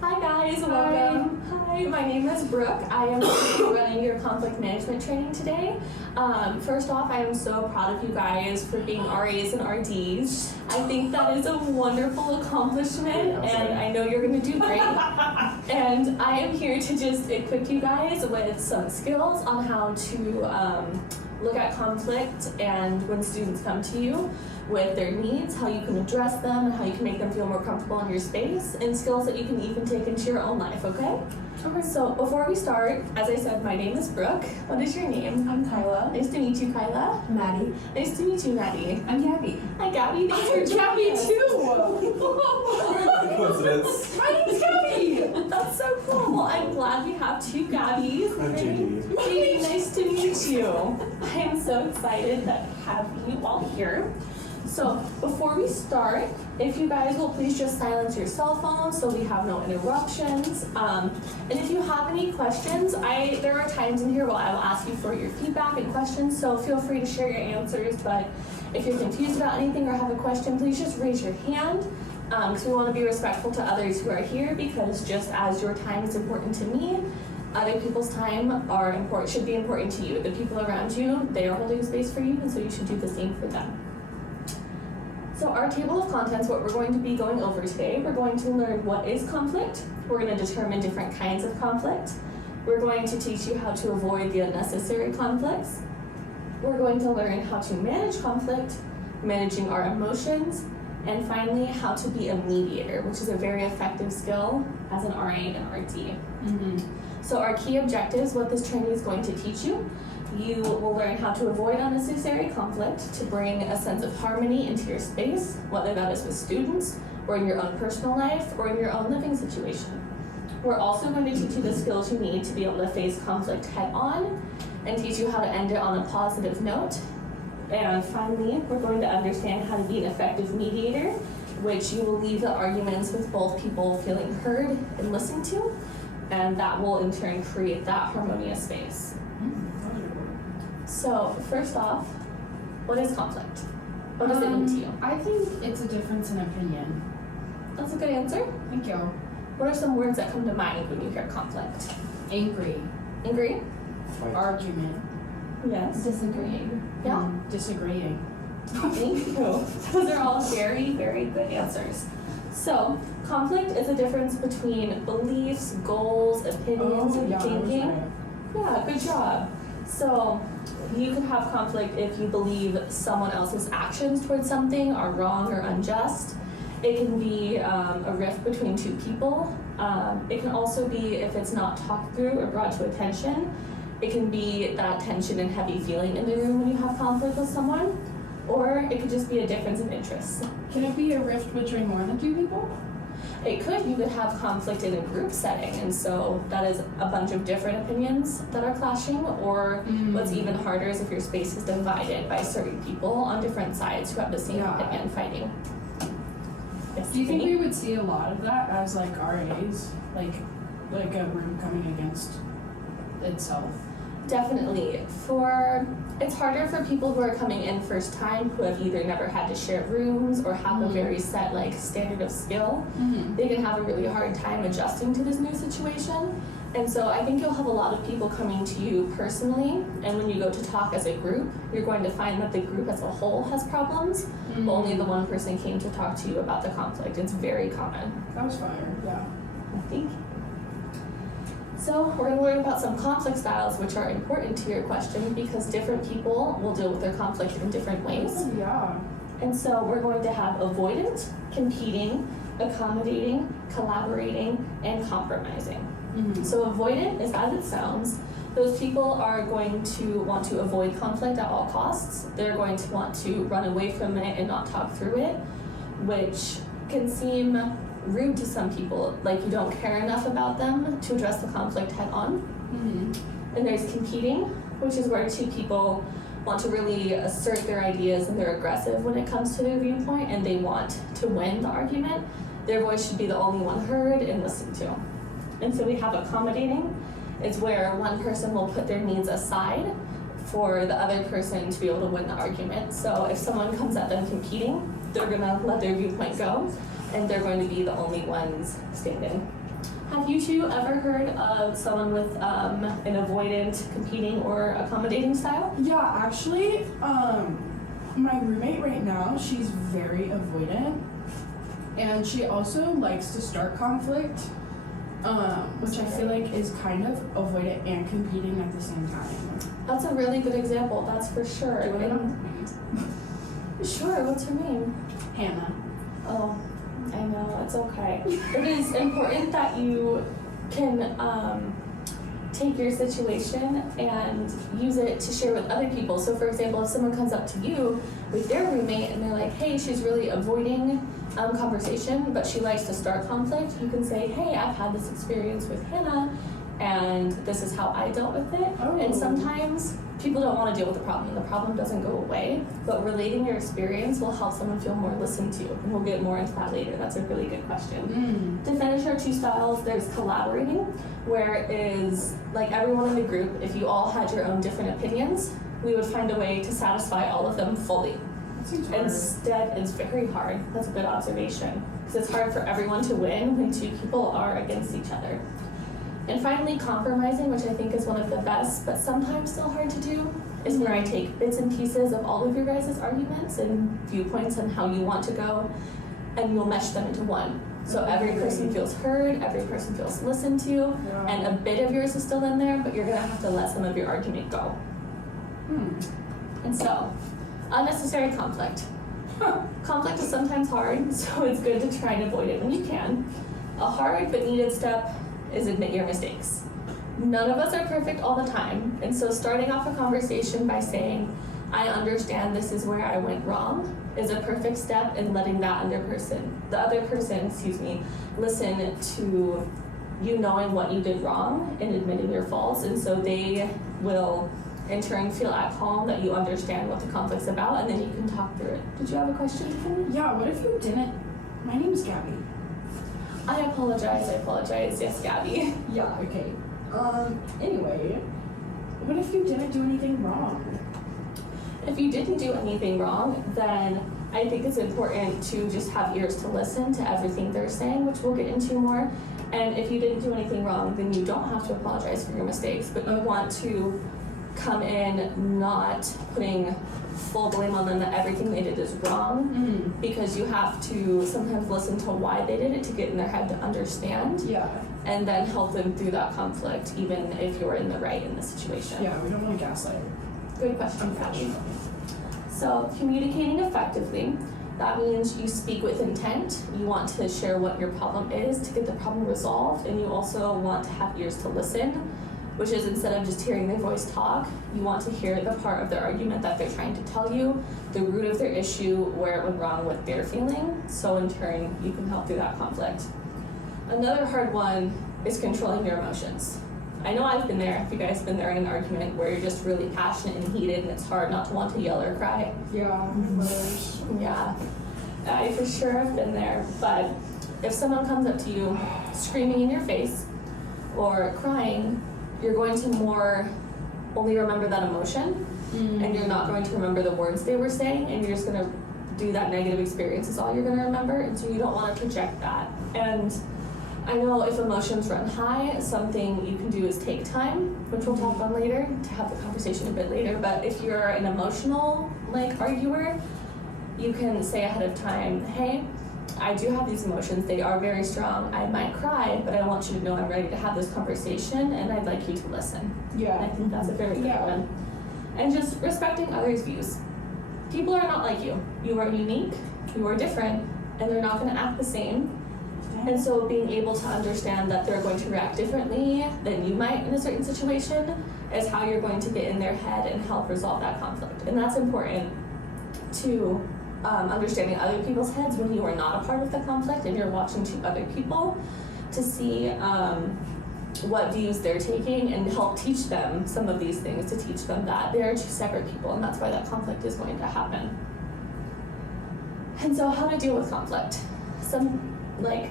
Hi guys, welcome. Hi, my name is Brooke. I am running your conflict management training today. First off, I am so proud of you guys for being RAs and RDs. I think that is a wonderful accomplishment and I know you're gonna do great. And I am here to just equip you guys with some skills on how to look at conflict and when students come to you with their needs, how you can address them, and how you can make them feel more comfortable in your space, and skills that you can even take into your own life, okay? Okay, so before we start, as I said, my name is Brooke. What is your name? I'm Kyla. Nice to meet you, Kyla. Maddie. Nice to meet you, Maddie. I'm Gabby. Hi, Gabby. Thanks for joining us. Coincidence. My name's Gabby! That's so cool. Well, I'm glad we have two Gabbies. I'm JD. JD, nice to meet you. I am so excited to have you all here. So before we start, if you guys will please just silence your cell phones so we have no interruptions. And if you have any questions, there are times in here where I will ask you for your feedback and questions, so feel free to share your answers. But if you're confused about anything or have a question, please just raise your hand. Because we want to be respectful to others who are here, because just as your time is important to me, other people's time should be important to you. The people around you, they are holding space for you, and so you should do the same for them. So our table of contents, what we're going to be going over today, we're going to learn what is conflict. We're going to determine different kinds of conflict. We're going to teach you how to avoid the unnecessary conflicts. We're going to learn how to manage conflict, managing our emotions, and finally, how to be a mediator, which is a very effective skill as an RA and RD. So our key objectives, what this training is going to teach you, you will learn how to avoid unnecessary conflict, to bring a sense of harmony into your space, whether that is with students, or in your own personal life, or in your own living situation. We're also going to teach you the skills you need to be able to face conflict head on, and teach you how to end it on a positive note. And finally, we're going to understand how to be an effective mediator, which you will leave the arguments with both people feeling heard and listened to, and that will in turn create that harmonious space. So first off, what is conflict? What does it mean to you? I think it's a difference in opinion. That's a good answer. Thank you. What are some words that come to mind when you hear conflict? Angry. Angry? Argument. Yes. Disagreeing. Yeah. Disagreeing. Thank you. Those are all very, very good answers. So, conflict is a difference between beliefs, goals, opinions, and thinking. Yeah, good job. So, you could have conflict if you believe someone else's actions towards something are wrong or unjust. It can be a rift between two people. It can also be if it's not talked through or brought to attention. It can be that tension and heavy feeling in the room when you have conflict with someone. Or it could just be a difference in interests. Can it be a rift between more than two people? It could. You could have conflict in a group setting, and so that is a bunch of different opinions that are clashing. Or what's even harder is if your space is divided by certain people on different sides who have the same opinion fighting. Yes, Do you think we would see a lot of that as like RAs? Like a room coming against itself? Definitely. It's harder for people who are coming in first time, who have either never had to share rooms or have a very set standard of skill. They can have a really hard time adjusting to this new situation. And so I think you'll have a lot of people coming to you personally, and when you go to talk as a group, you're going to find that the group as a whole has problems, but only the one person came to talk to you about the conflict. It's very common. That was fire, yeah. I think. So we're going to learn about some conflict styles, which are important to your question because different people will deal with their conflict in different ways. Oh, yeah. And so we're going to have avoidant, competing, accommodating, collaborating, and compromising. So avoidant is as it sounds. Those people are going to want to avoid conflict at all costs. They're going to want to run away from it and not talk through it, which can seem rude to some people, like you don't care enough about them to address the conflict head on. And there's competing, which is where two people want to really assert their ideas and they're aggressive when it comes to their viewpoint and they want to win the argument. Their voice should be the only one heard and listened to. And so we have accommodating. It's where one person will put their needs aside for the other person to be able to win the argument. So if someone comes at them competing, they're gonna let their viewpoint go, and they're going to be the only ones standing. Have you two ever heard of someone with an avoidant, competing, or accommodating style? Yeah, actually, my roommate right now, she's very avoidant, and she also likes to start conflict, which I feel like is kind of avoidant and competing at the same time. That's a really good example, that's for sure. Do you want to know? Sure, what's her name? Hannah. Oh, I know, it's okay. It is important that you can take your situation and use it to share with other people. So for example, if someone comes up to you with their roommate and they're like, hey, she's really avoiding conversation, but she likes to start conflict, you can say, hey, I've had this experience with Hannah, and this is how I dealt with it. Oh. And sometimes people don't want to deal with the problem, and the problem doesn't go away, but relating your experience will help someone feel more listened to, and we'll get more into that later. That's a really good question. To finish our two styles, there's collaborating, where it is like everyone in the group, if you all had your own different opinions, we would find a way to satisfy all of them fully. Instead, it's very hard. That's a good observation, because it's hard for everyone to win when two people are against each other. And finally, compromising, which I think is one of the best, but sometimes still hard to do, is where I take bits and pieces of all of your guys' arguments and viewpoints and how you want to go, and you'll mesh them into one. So every person feels heard, every person feels listened to, and a bit of yours is still in there, but you're gonna have to let some of your argument go. And so, unnecessary conflict. Conflict is sometimes hard, so it's good to try and avoid it when you can. A hard but needed step is admit your mistakes. None of us are perfect all the time, and so starting off a conversation by saying, I understand this is where I went wrong, is a perfect step in letting the other person, listen to you knowing what you did wrong and admitting your faults, and so they will in turn feel at home that you understand what the conflict's about, and then you can talk through it. Did you have a question, Tiffany? Yeah, what if you didn't? My name's Gabby. I apologize. Yes, Gabby. Yeah, okay. Anyway, what if you didn't do anything wrong? If you didn't do anything wrong, then I think it's important to just have ears to listen to everything they're saying, which we'll get into more. And if you didn't do anything wrong, then you don't have to apologize for your mistakes, but you want to come in not putting full blame on them that everything they did is wrong, because you have to sometimes listen to why they did it to get in their head to understand, and then help them through that conflict, even if you're in the right in the situation. Yeah, we don't want to gaslight. Good question, Gabby. So, communicating effectively, that means you speak with intent, you want to share what your problem is to get the problem resolved, and you also want to have ears to listen, which is instead of just hearing their voice talk, you want to hear the part of their argument that they're trying to tell you, the root of their issue, where it went wrong with their feeling, so in turn, you can help through that conflict. Another hard one is controlling your emotions. I know I've been there, if you guys have been there in an argument where you're just really passionate and heated and it's hard not to want to yell or cry. Yeah, Yeah, I for sure have been there, but if someone comes up to you screaming in your face or crying, you're going to more only remember that emotion, and you're not going to remember the words they were saying, and you're just going to do that negative experience is all you're going to remember, and so you don't want to project that. And I know if emotions run high, something you can do is take time, which we'll talk on later, to have the conversation a bit later, but if you're an emotional arguer, you can say ahead of time, hey, I do have these emotions, they are very strong, I might cry, but I want you to know I'm ready to have this conversation and I'd like you to listen. Yeah. I think that's a very good one. And just respecting others' views. People are not like you. You are unique, you are different, and they're not going to act the same. And so being able to understand that they're going to react differently than you might in a certain situation is how you're going to get in their head and help resolve that conflict. And that's important to understanding other people's heads when you are not a part of the conflict and you're watching two other people to see what views they're taking and help teach them some of these things, to teach them that they are two separate people, and that's why that conflict is going to happen. And so how to deal with conflict. Some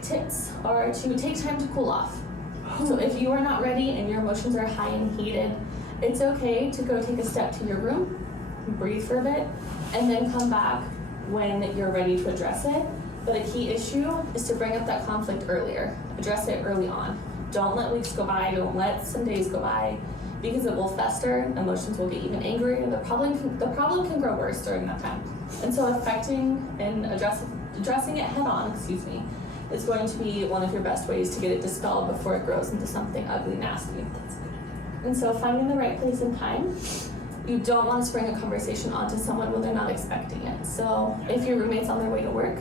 tips are to take time to cool off. So if you are not ready and your emotions are high and heated, it's okay to go take a step to your room, breathe for a bit, and then come back when you're ready to address it. But a key issue is to bring up that conflict earlier. Address it early on. Don't let weeks go by, don't let some days go by, because it will fester, emotions will get even angrier, and the problem can grow worse during that time. And so affecting and addressing it head on, is going to be one of your best ways to get it dispelled before it grows into something ugly, nasty. And so finding the right place and time, you don't want to spring a conversation onto someone when they're not expecting it. So if your roommate's on their way to work,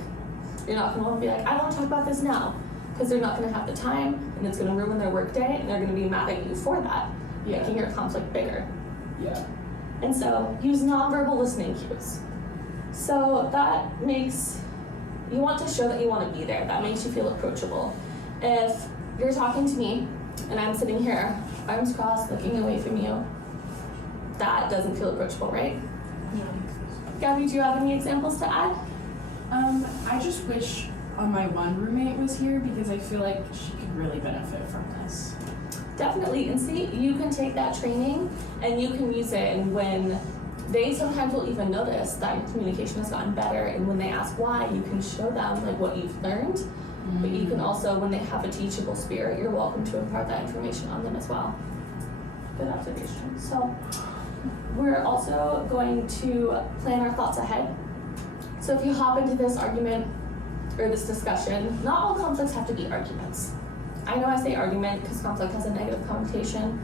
you're not going to want to be like, I don't want to talk about this now, because they're not going to have the time, and it's going to ruin their work day, and they're going to be mad at you for that, making your conflict bigger. Yeah. And so use nonverbal listening cues. So that makes, you want to show that you want to be there. That makes you feel approachable. If you're talking to me and I'm sitting here, arms crossed, looking away from you, that doesn't feel approachable, right? Yeah. Gabby, do you have any examples to add? I just wish my one roommate was here because I feel like she could really benefit from this. Definitely, and see, you can take that training and you can use it, and when they sometimes will even notice that your communication has gotten better, and when they ask why, you can show them like what you've learned, but you can also, when they have a teachable spirit, you're welcome to impart that information on them as well. Good observation. So we're also going to plan our thoughts ahead. So if you hop into this argument or this discussion, not all conflicts have to be arguments. I know I say argument because conflict has a negative connotation.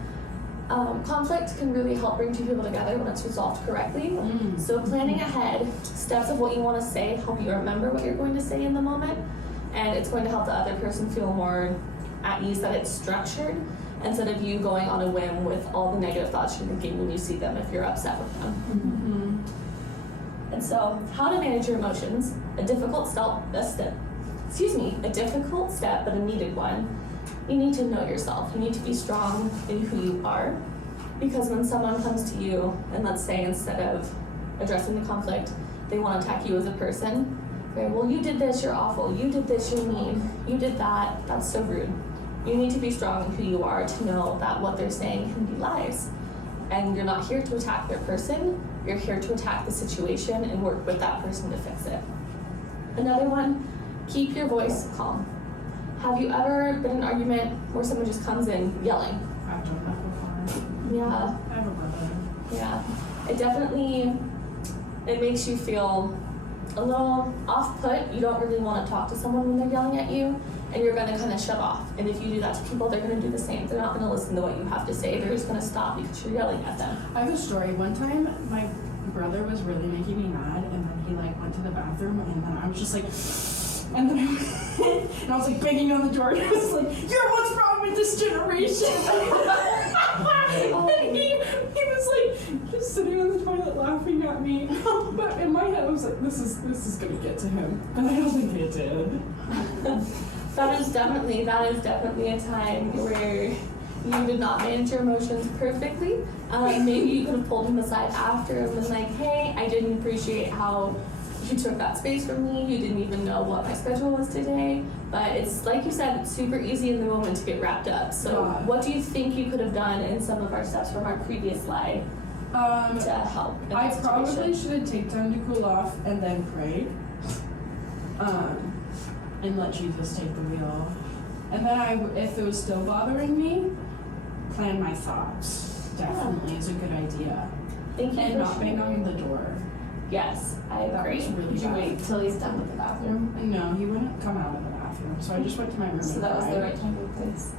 Conflict can really help bring two people together when it's resolved correctly. So planning ahead, steps of what you want to say, help you remember what you're going to say in the moment, and it's going to help the other person feel more at ease that it's structured, instead of you going on a whim with all the negative thoughts you're thinking when you see them if you're upset with them. And so, how to manage your emotions, a difficult step, but a needed one. You need to know yourself. You need to be strong in who you are, because when someone comes to you, and let's say instead of addressing the conflict, they want to attack you as a person, okay, well, you did this, you're awful, you did this, you're mean, you did that, that's so rude. You need to be strong in who you are to know that what they're saying can be lies. And you're not here to attack their person, you're here to attack the situation and work with that person to fix it. Another one, keep your voice calm. Have you ever been in an argument where someone just comes in yelling? I've done that before. Yeah. I have a brother. Yeah. It makes you feel a little off-put. You don't really want to talk to someone when they're yelling at you, and you're going to kind of shut off. And if you do that to people, they're going to do the same. They're not going to listen to what you have to say. They're just going to stop because you're yelling at them. I have a story. One time, my brother was really making me mad, and then he went to the bathroom, and then I was just like, and then I was like banging on the door, and I was like, "You're what's wrong with this generation?" And he was like just sitting on the toilet laughing at me. But in my head, I was like, "This is gonna get to him," and I don't think it did. That is definitely a time where you did not manage your emotions perfectly. Maybe you could have pulled him aside after and been like, "Hey, I didn't appreciate how you took that space from me. You didn't even know what my schedule was today." But it's like you said, it's super easy in the moment to get wrapped up. So what do you think you could have done in some of our steps from our previous slide to help in I that probably situation? should have taken time to cool off and then prayed. And let Jesus take the wheel. And then if it was still bothering me, plan my thoughts. Definitely is a good idea. Thank you And for not bang sharing. on the door. Yes, I That agree. was really Did you bad. wait till he's done with the bathroom? No, he wouldn't come out of the bathroom, so I just went to my room So and that was the cried. right time and place.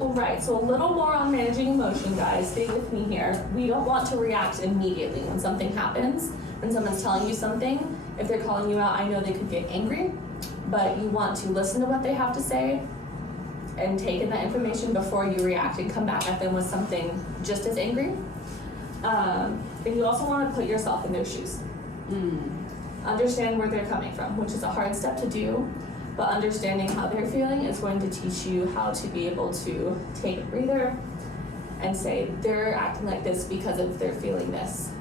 All right, so a little more on managing emotion, guys. Stay with me here. We don't want to react immediately when something happens, when someone's telling you something. If they're calling you out, I know they could get angry, but you want to listen to what they have to say and take in that information before you react and come back at them with something just as angry. And you also want to put yourself in their shoes. Understand where they're coming from, which is a hard step to do, but understanding how they're feeling is going to teach you how to be able to take a breather and say, they're acting like this because of they're feeling this.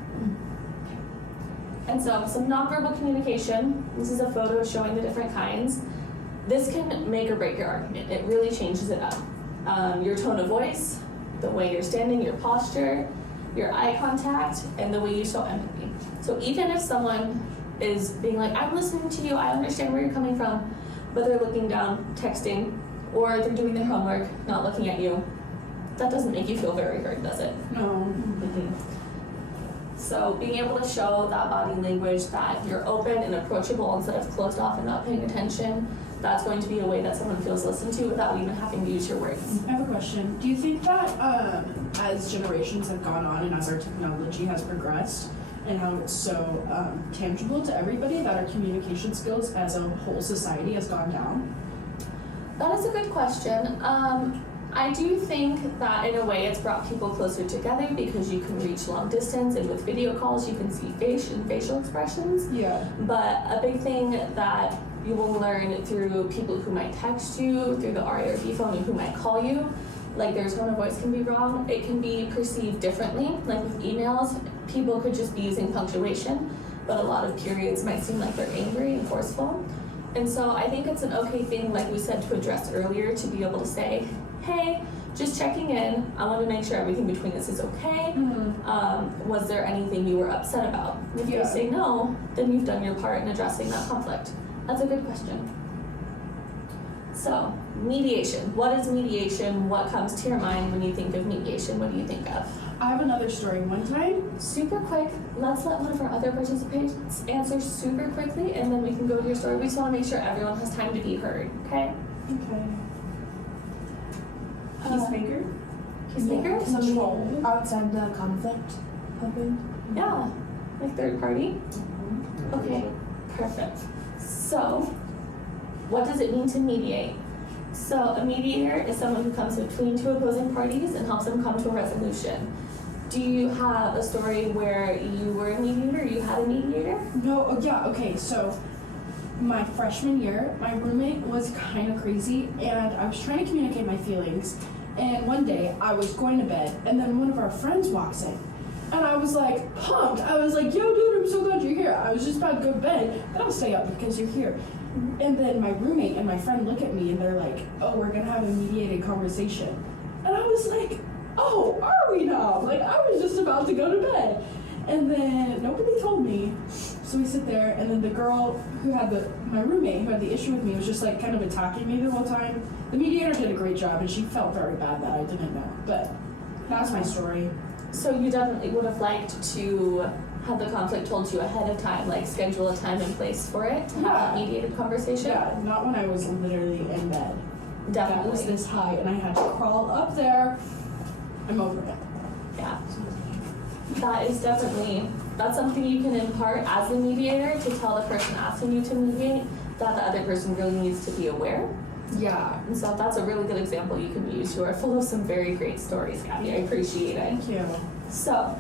And so some nonverbal communication, this is a photo showing the different kinds. This can make or break your argument. It really changes it up. Your tone of voice, the way you're standing, your posture, your eye contact, and the way you show empathy. So even if someone is being like, I'm listening to you, I understand where you're coming from, but they're looking down, texting, or they're doing their homework, not looking at you. That doesn't make you feel very heard, does it? No. So being able to show that body language that you're open and approachable instead of closed off and not paying attention, that's going to be a way that someone feels listened to without even having to use your words. I have a question. Do you think that as generations have gone on and as our technology has progressed and how it's so tangible to everybody, that our communication skills as a whole society has gone down? That is a good question. I do think that in a way it's brought people closer together because you can reach long distance, and with video calls you can see face and facial expressions. Yeah. But a big thing that you will learn through people who might text you, through the RARB phone, and who might call you, like their tone of voice can be wrong. It can be perceived differently. Like with emails, people could just be using punctuation, but a lot of periods might seem like they're angry and forceful. And so I think it's an okay thing, like we said, to address earlier, to be able to say, hey, just checking in. I want to make sure everything between us is okay. Was there anything you were upset about? If you say no, then you've done your part in addressing that conflict. That's a good question. So, mediation. What is mediation? What comes to your mind when you think of mediation? What do you think of? I have another story. One time, Super quick. Let's let one of our other participants answer super quickly, and then we can go to your story. We just want to make sure everyone has time to be heard, okay? okay. Peacemaker? Peacemaker? Somebody outside the conflict happened. Yeah, like third party? Okay, perfect. So, what does it mean to mediate? So, a mediator is someone who comes between two opposing parties and helps them come to a resolution. Do you have a story where you were a mediator, or you had a mediator? No, yeah, okay, so my freshman year, my roommate was kind of crazy, and I was trying to communicate my feelings. And one day, I was going to bed, and then one of our friends walks in. And I was like, pumped. I was like, yo, dude, I'm so glad you're here. I was just about to go to bed, but I'll stay up because you're here. And then my roommate and my friend look at me, and they're like, oh, we're going to have a mediated conversation. And I was like, oh, are we now? Like, I was just about to go to bed. And then nobody told me. So we sit there, and then the girl who had my roommate who had the issue with me was just like kind of attacking me the whole time. The mediator did a great job, and she felt very bad that I didn't know. But that's my story. So you definitely would have liked to have the conflict told to you ahead of time, like schedule a time and place for it to have that mediated conversation? Yeah, not when I was literally in bed. Definitely. That was this high, and I had to crawl up there. I'm over it. Yeah. That is definitely, that's something you can impart as the mediator to tell the person asking you to mediate that the other person really needs to be aware. Yeah. And so that's a really good example you can use. You are full of some very great stories, Gabby. I appreciate it. Thank you. So,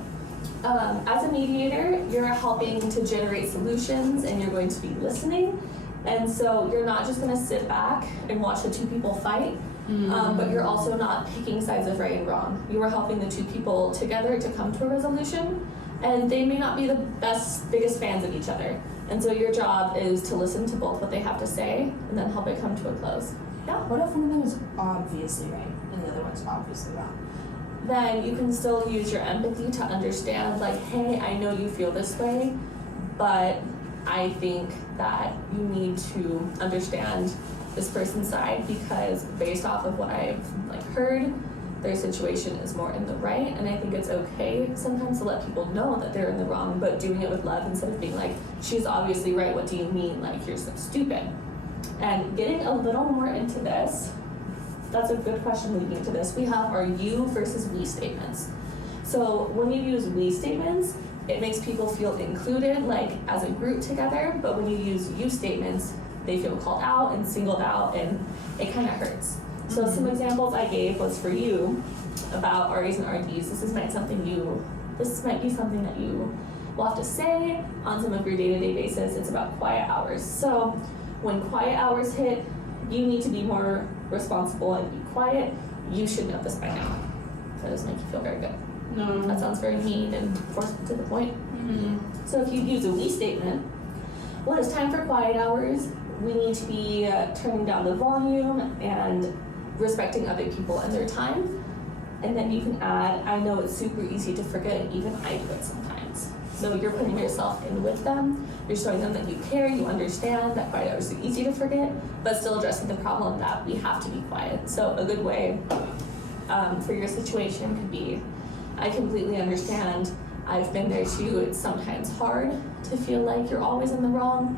as a mediator, you're helping to generate solutions and you're going to be listening. And so you're not just going to sit back and watch the two people fight, but you're also not picking sides of right and wrong. You are helping the two people together to come to a resolution, and they may not be the biggest fans of each other. And so your job is to listen to both what they have to say and then help it come to a close. Yeah? What if one of them is obviously right and the other one's obviously wrong? Then you can still use your empathy to understand, like, hey, I know you feel this way, but I think that you need to understand this person's side because based off of what I've heard, their situation is more in the right, and I think it's okay sometimes to let people know that they're in the wrong, but doing it with love instead of being like, she's obviously right, what do you mean? Like, you're so stupid. And getting a little more into this, that's a good question leading into this. We have our you versus we statements. So when you use we statements, it makes people feel included, like as a group together, but when you use you statements, they feel called out and singled out, and it kind of hurts. So some examples I gave was for you about RAs and RDs. This might be something that you will have to say on some of your day-to-day basis. It's about quiet hours. So when quiet hours hit, you need to be more responsible and be quiet. You should know this by now. That doesn't make you feel very good. No. That sounds very mean and forceful to the point. So if you use a we statement, when it's time for quiet hours, we need to be turning down the volume and respecting other people and their time. And then you can add, I know it's super easy to forget, even I do it sometimes. So you're putting yourself in with them, you're showing them that you care, you understand that quiet hours are easy to forget, but still addressing the problem that we have to be quiet. So a good way for your situation could be, I completely understand, I've been there too, it's sometimes hard to feel like you're always in the wrong,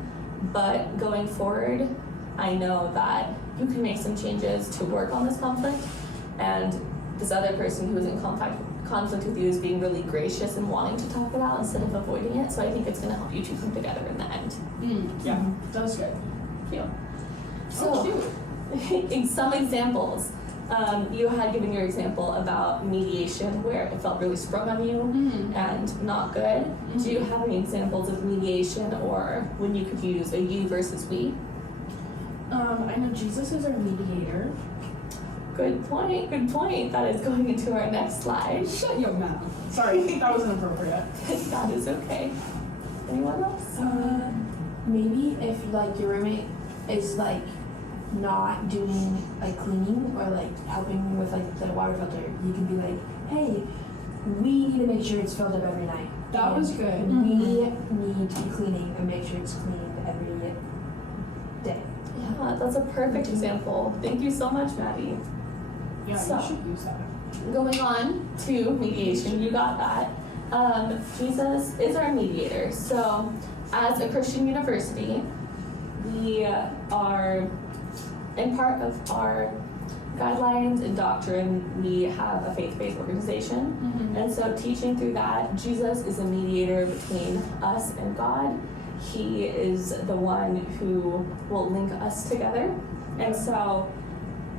but going forward, I know that you can make some changes to work on this conflict, and this other person who is in conflict with you is being really gracious and wanting to talk it out instead of avoiding it, so I think it's going to help you two come together in the end. Yeah, that was good. Thank you. Oh, So, in some examples, you had given your example about mediation where it felt really sprung on you and not good. Do you have any examples of mediation or when you could use a you versus we? I know Jesus is our mediator. Good point, good point. That is going into our next slide. Shut your mouth. Sorry, that was inappropriate. That is okay. Anyone else? Maybe if like your roommate is like not doing like cleaning or like helping with like the water filter, you can be like, hey, we need to make sure it's filled up every night. That was good. We need to be cleaning and make sure it's cleaned every day. Yeah, that's a perfect example. Thank you so much, Maddie. Yeah, So- you should use that. Going on to mediation, you got that. Jesus is our mediator. So, as a Christian university, we are, in part of our guidelines and doctrine, we have a faith-based organization. And so, teaching through that, Jesus is a mediator between us and God. He is the one who will link us together. And so,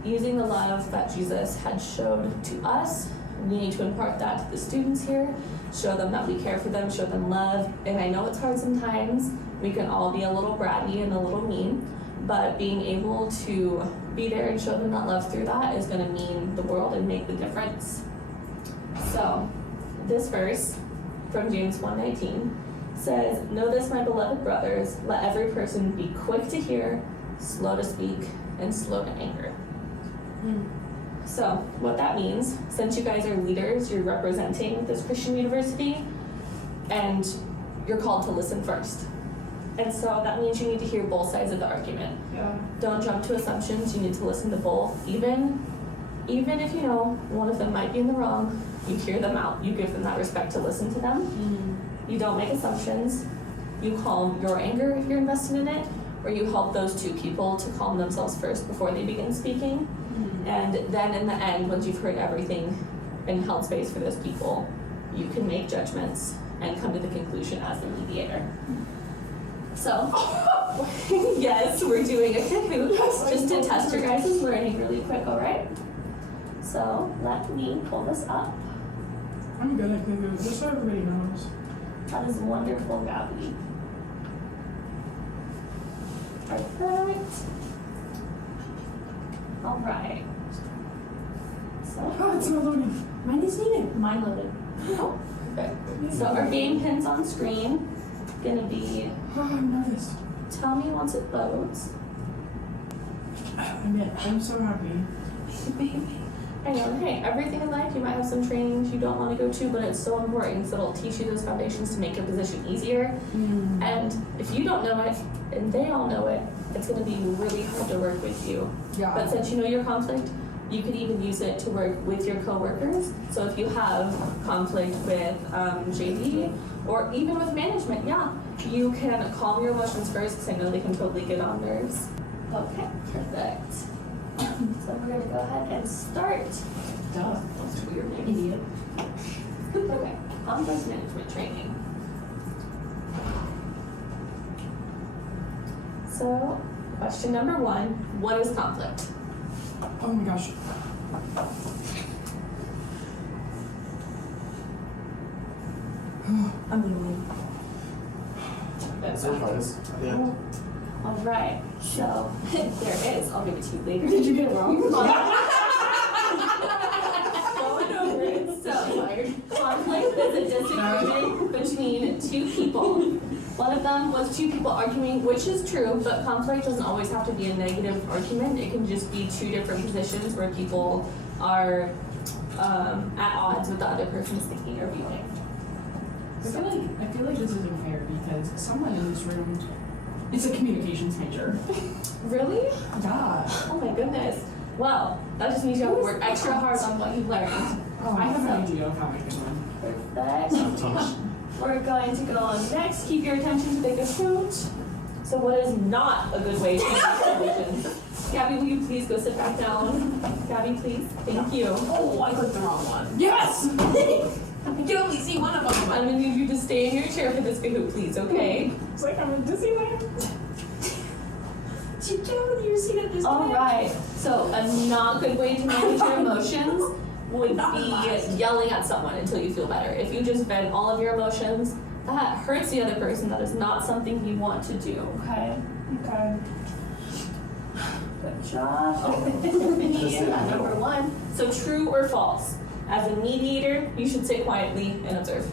using the love that Jesus had showed to us, we need to impart that to the students here, show them that we care for them, show them love. And I know it's hard sometimes. We can all be a little bratty and a little mean, but being able to be there and show them that love through that is going to mean the world and make the difference. So, this verse from James 1:19 says, "Know this, my beloved brothers, let every person be quick to hear, slow to speak, and slow to anger." So, what that means, since you guys are leaders, you're representing this Christian university, and you're called to listen first. And so that means you need to hear both sides of the argument. Yeah. Don't jump to assumptions, you need to listen to both. Even if you know one of them might be in the wrong, you hear them out. You give them that respect to listen to them. You don't make assumptions. You calm your anger if you're invested in it, or you help those two people to calm themselves first before they begin speaking. And then in the end, once you've heard everything and held space for those people, you can make judgments and come to the conclusion as the mediator. So, yes, we're doing a Kahoot just to test your guys' learning really quick, alright? So, let me pull this up. I'm good at Kahoot, just so everybody knows. That is wonderful, Gabby. Perfect. Alright. So, Oh, it's not loading. Mine is needed. mine loaded. Oh, perfect. So our game pin's on screen. Gonna be, Oh, I'm nervous. tell me once it loads. I'm so happy. I know, hey, everything in life, you might have some trainings you don't want to go to, but it's so important because it'll teach you those foundations to make your position easier. And if you don't know it, and they all know it, it's going to be really hard to work with you. Yeah. But since you know your conflict, you could even use it to work with your coworkers. So if you have conflict with JD, or even with management, yeah, you can calm your emotions first because I know they can totally get on nerves. Okay, perfect. So we're gonna go ahead and start. Duh. That's weird. Idiot. Okay, conflict management training. So, question number 1, what is conflict? Oh my gosh. I'm gonna win. That's Surprise. Yeah. All right, so there is. I'll give it to you later. Did you get it wrong? Going over it. So, conflict is a disagreement between two people. One of them was two people arguing, which is true, but conflict doesn't always have to be a negative argument. It can just be two different positions where people are at odds with the other person's thinking or viewing. I feel like this isn't fair because someone in this room is a communications major. Really? Yeah. Oh my goodness. Well, that just means you have to work extra hard on what you've learned. I have an idea of how I can win. Perfect. We're going to go on next. Keep your attention to the Kahoot. So what is not a good way to make solutions? Gabby, will you please go sit back down? Gabby, please. Thank you. Oh, I clicked the wrong one. Yes! I can only see one of them. I'm gonna need you to stay in your chair for this Kahoot, please, okay? It's like I'm in Disneyland. She came with your seat at this All right. So a not good way to manage your emotions would be yelling at someone until you feel better. If you just vent all of your emotions, that hurts the other person. That is not something you want to do, okay? Okay. Good job. Oh, Tiffany, number 1. So true or false? As a mediator, you should sit quietly and observe.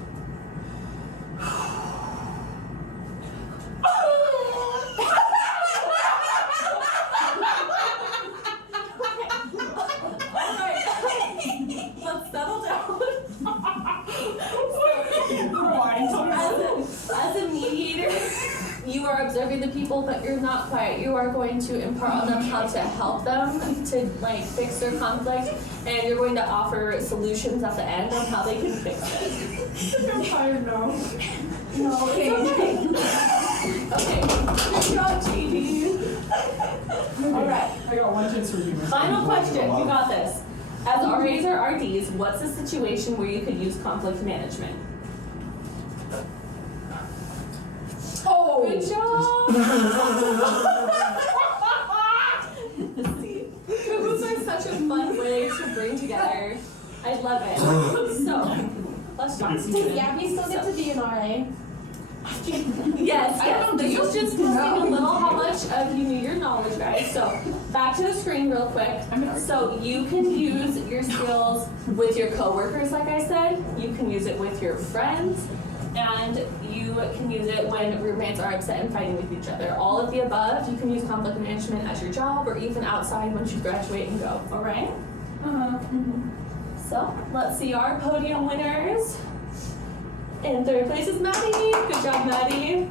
Let's settle down. As a mediator, you are observing the people, but you're not quiet. You are going to impart on them how to help them to fix their conflict, and you're going to offer solutions at the end on how they can fix it. I'm tired now. No, okay. Okay. Good job, JD. All right. I got one chance to review my Final question. You got this. As RAs or RDs, what's a situation where you could use conflict management? Oh! Good job! See, Kahoots are such a fun way to bring together. I love it. So, let's jump into it. Yeah, we still get to be an RA. Yes, I yes. don't This do is just you? testing a little how much of you knew your knowledge, guys. So, back to the screen real quick. So, you can use your skills with your coworkers, like I said. You can use it with your friends. And you can use it when roommates are upset and fighting with each other. All of the above, you can use conflict management at your job or even outside once you graduate and go. All right? So, let's see our podium winners. In 3rd place is Maddie. Good job, Maddie.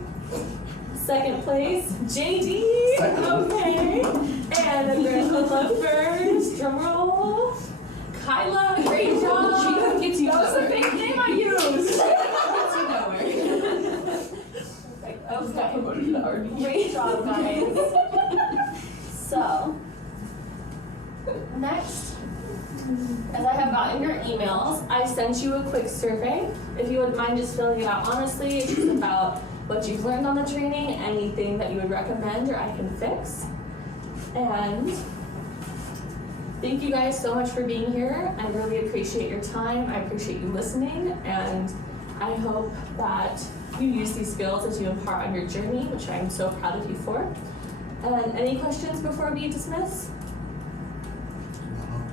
2nd place, JD. Okay. And the grand love first. Drum roll. Kyla, great job. She couldn't get to you. That was the fake name I used. Okay. Great job, guys. So, next, as I have gotten your emails, I sent you a quick survey. If you wouldn't mind just filling it out honestly, it's just about what you've learned on the training, anything that you would recommend or I can fix. And thank you guys so much for being here. I really appreciate your time. I appreciate you listening, and I hope that you use these skills as you impart on your journey, which I'm so proud of you for. And any questions before we dismiss?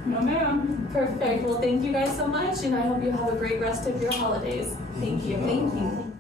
No, ma'am. Perfect. Well, thank you guys so much, and I hope you have a great rest of your holidays. Thank you. Thank you.